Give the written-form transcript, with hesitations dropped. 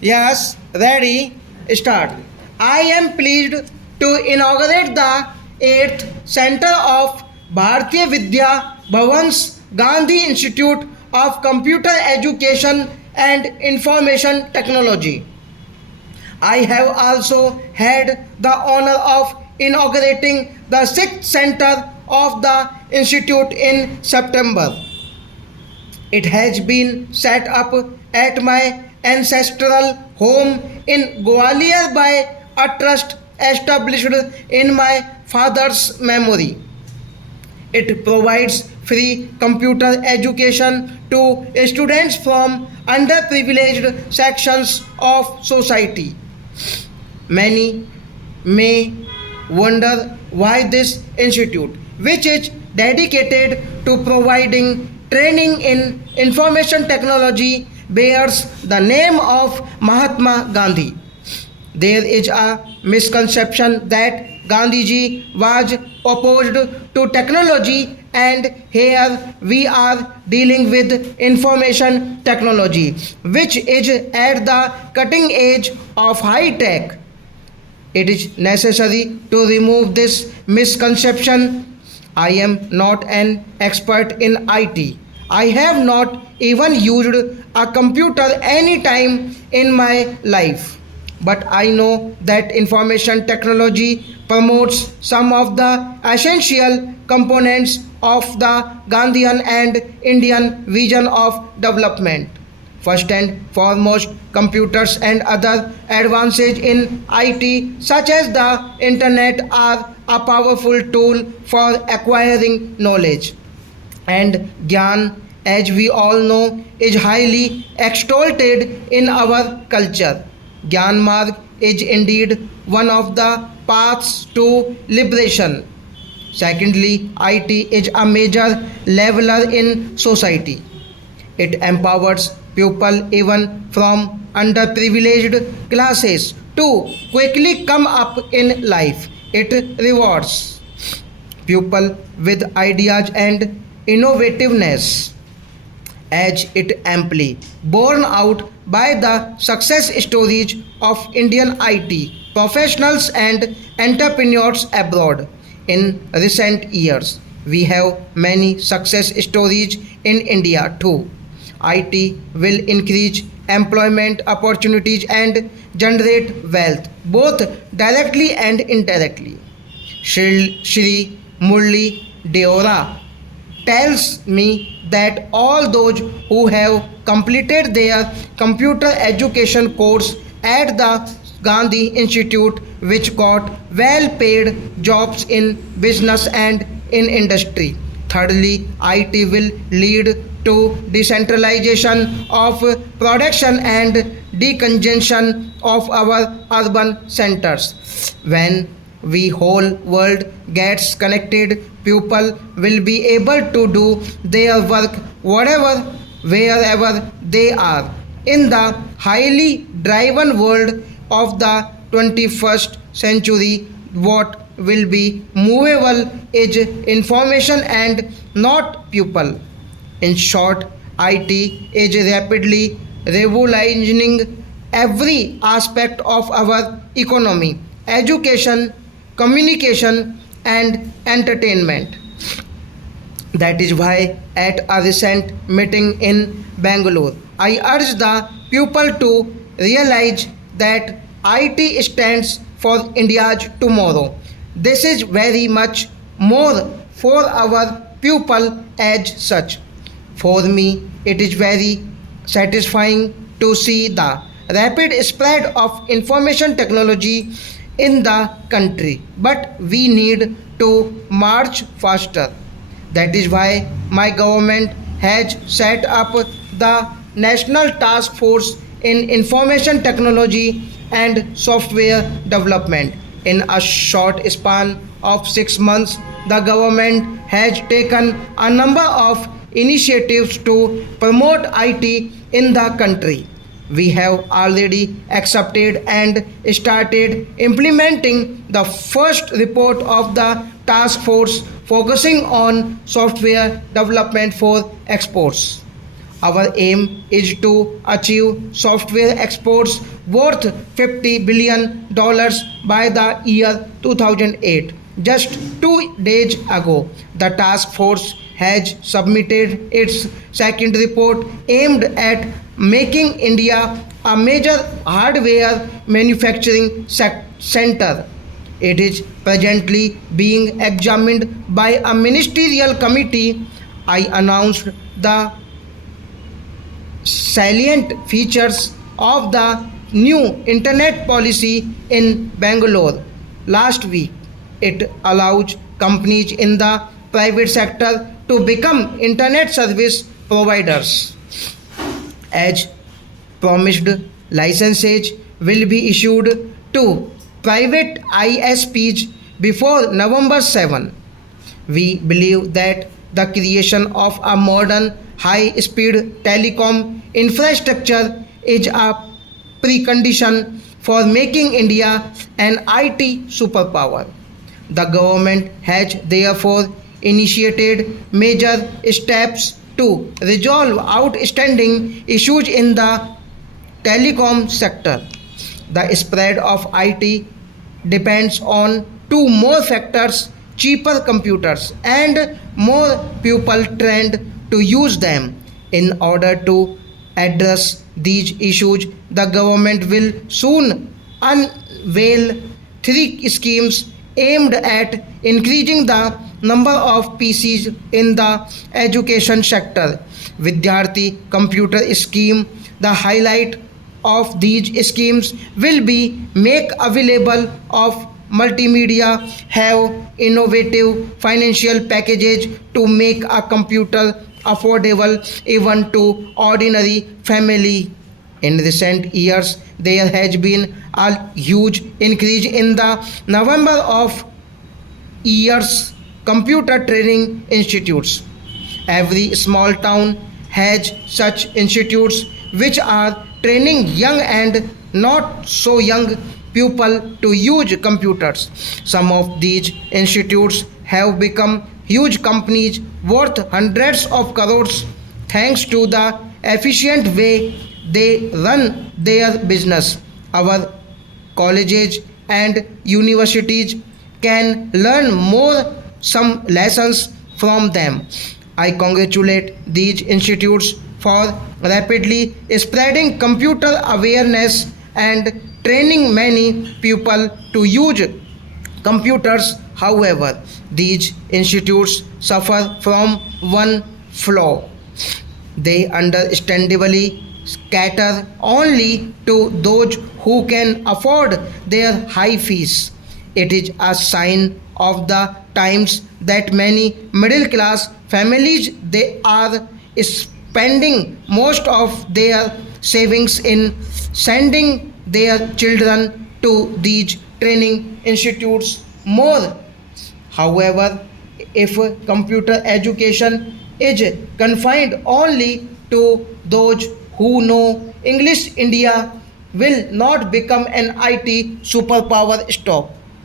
Yes, ready, start. I am pleased to inaugurate the 8th Center of Bharatiya Vidya Bhavan's Gandhi Institute of Computer Education and Information Technology. I have also had the honor of inaugurating the 6th Center of the Institute in September. It has been set up at my ancestral home in Gwalior by a trust established in my father's memory. It provides free computer education to students from underprivileged sections of society. Many may wonder why this institute, which is dedicated to providing training in information technology, bears the name of Mahatma Gandhi. There is a misconception that Gandhiji was opposed to technology, and here we are dealing with information technology, which is at the cutting edge of high tech. It is necessary to remove this misconception. I am not an expert in IT. I have not even used a computer any time in my life. But I know that information technology promotes some of the essential components of the Gandhian and Indian vision of development. First and foremost, computers and other advances in IT, such as the internet, are a powerful tool for acquiring knowledge. And Gyan, as we all know, is highly extolled in our culture. Gyan Marg is indeed one of the paths to liberation. Secondly, IT is a major leveler in society. It empowers people even from underprivileged classes to quickly come up in life. It rewards people with ideas and innovativeness as it amply borne out by the success stories of Indian IT professionals and entrepreneurs abroad. In recent years, we have many success stories in India too. IT will increase employment opportunities and generate wealth both directly and indirectly. Shri Murli Deora tells me that all those who have completed their computer education course at the Gandhi Institute, which got well paid jobs in business and in industry. Thirdly, IT will lead to decentralization of production and decongestion of our urban centers. When we whole world gets connected, people will be able to do their work whatever wherever they are. In the highly driven world of the 21st century, what will be movable is information and not people. In short, IT is rapidly revolutionizing every aspect of our economy, education, communication, and entertainment. That is why, at a recent meeting in Bangalore, I urged the people to realize that IT stands for India's tomorrow. This is very much more for our people as such. For me, it is very satisfying to see the rapid spread of information technology in the country. But we need to march faster. That is why my government has set up the National Task Force in Information Technology and Software Development. In a short span of 6 months, the government has taken a number of initiatives to promote IT in the country. We have already accepted and started implementing the first report of the task force focusing on software development for exports. Our aim is to achieve software exports worth $50 billion by the year 2008. Just 2 days ago, the task force has submitted its second report aimed at making India a major hardware manufacturing center. It is presently being examined by a ministerial committee. I announced the salient features of the new internet policy in Bangalore last week. It allows companies in the private sector to become internet service providers. As promised, licenses will be issued to private ISPs before November 7. We believe that the creation of a modern high speed telecom infrastructure is a precondition for making India an IT superpower. The government has therefore initiated major steps to resolve outstanding issues in the telecom sector. The spread of IT depends on two more factors: cheaper computers and more people trained to use them. In order to address these issues, the government will soon unveil three schemes aimed at increasing the number of PCs in the education sector. Vidyarthi Computer Scheme. The highlight of these schemes will be make available of multimedia, have innovative financial packages to make a computer affordable even to ordinary family. In recent years, there has been a huge increase in the number of years computer training institutes. Every small town has such institutes which are training young and not so young people to use computers. Some of these institutes have become huge companies worth hundreds of crores thanks to the efficient way they run their business. Our colleges and universities can learn more some lessons from them. I congratulate these institutes for rapidly spreading computer awareness and training many people to use computers. However, these institutes suffer from one flaw: they understandably cater only to those who can afford their high fees. It is a sign of the times that many middle class families they are spending most of their savings in sending their children to these training institutes more. However, if computer education is confined only to those who know English, India will not become an IT superpower. Stop.